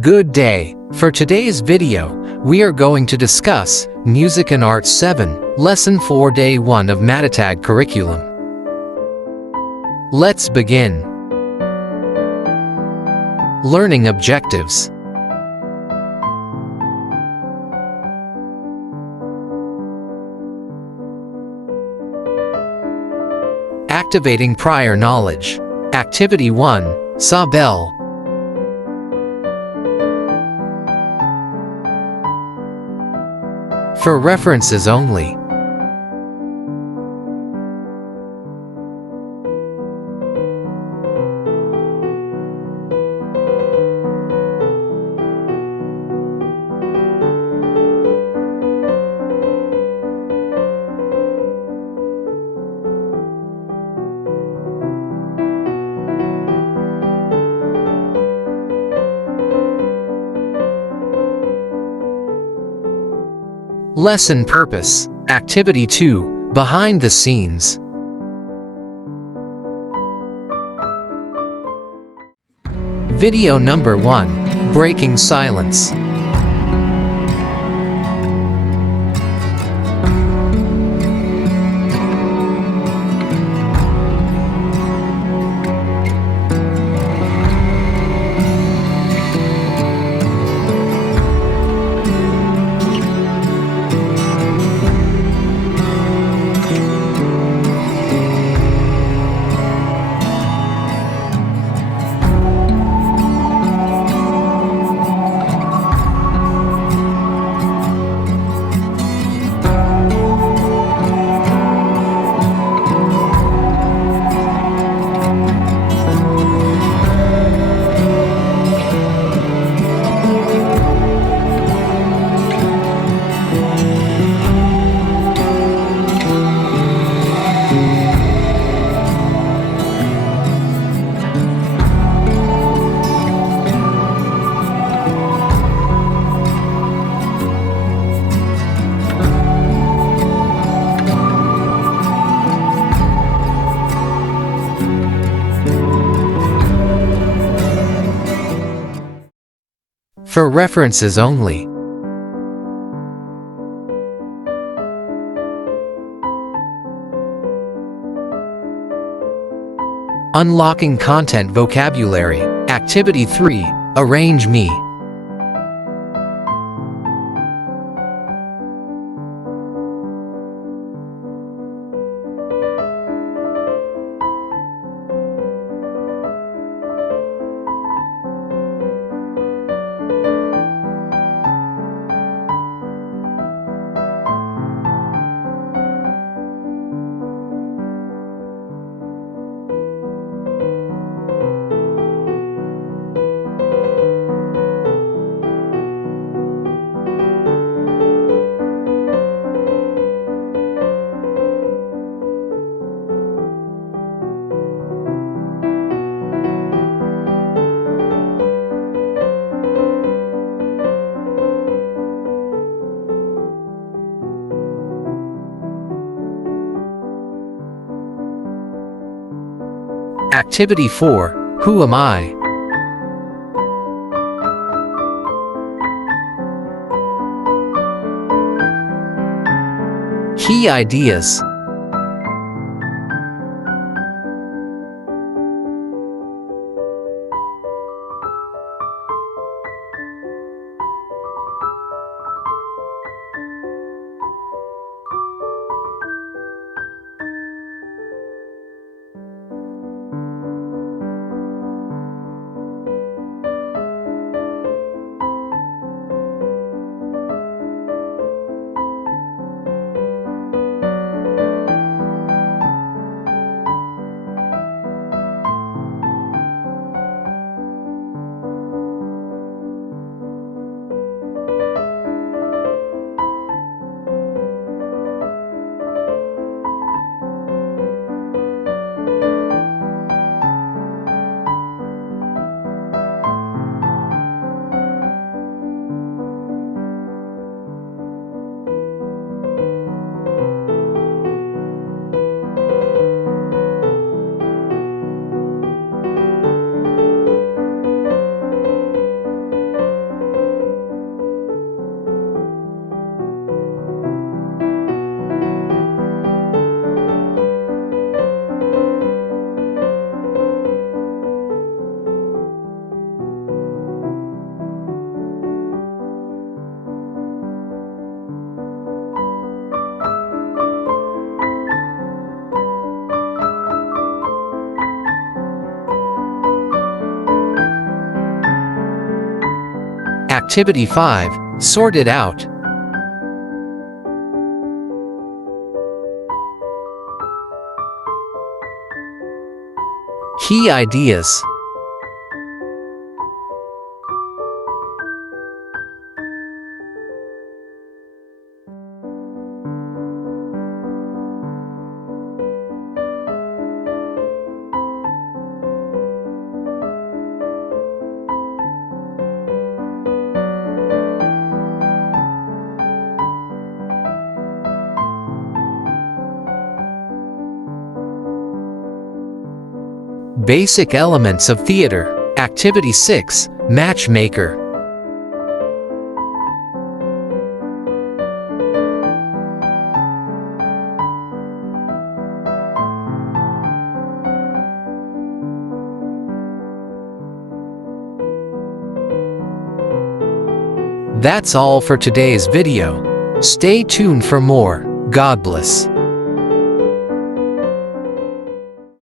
Good day. For today's video, we are going to discuss Music and Arts 7, Lesson 4 Day 1 of Matatag curriculum. Let's begin. Learning objectives. Activating prior knowledge. Activity 1, Sa bell. For references only. Lesson purpose. Activity 2, Behind the scenes. Video number 1, Breaking silence. For references only. Unlocking content vocabulary. Activity 3, Arrange me. Activity 4, Who am I? Key ideas. Activity 5. Sort it out. Key ideas. Basic elements of theater. Activity 6. Matchmaker. That's all for today's video. Stay tuned for more. God bless.